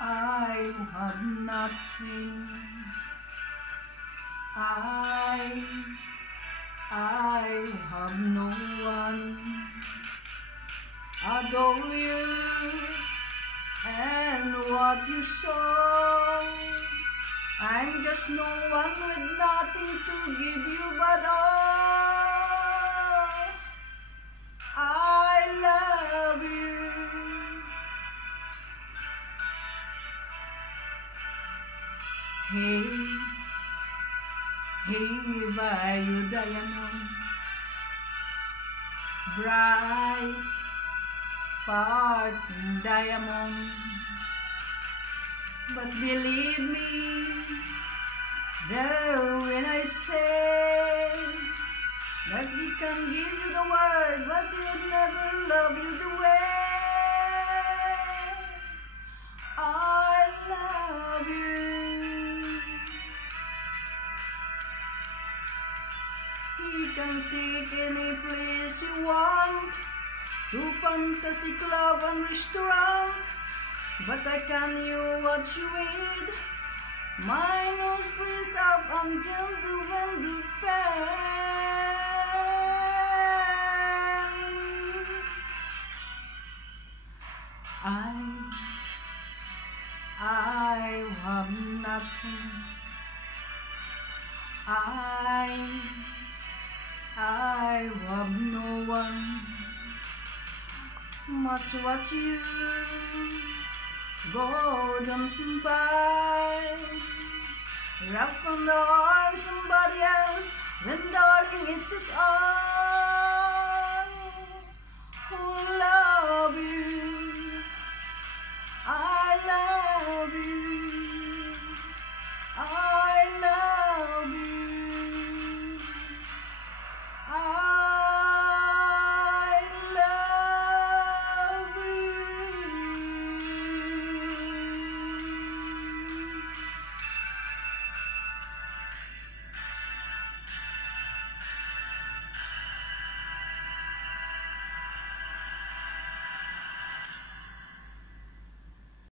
I have nothing. I have no one. Adore you and what you saw. I'm just no one with nothing to give you but all. I love you. Hey, Bayou Diamond, bright, sparkling diamond. But believe me, there when I say that we can give you the word, but we'll never love you the way I love you. He can take any place you want, to fantasy club and restaurant, but I can you what you with. My nose breeze up until the wind bends. I have nothing. I have no one. Much what you go don't simply wrap from the arms somebody else, then darling it's just all who love you.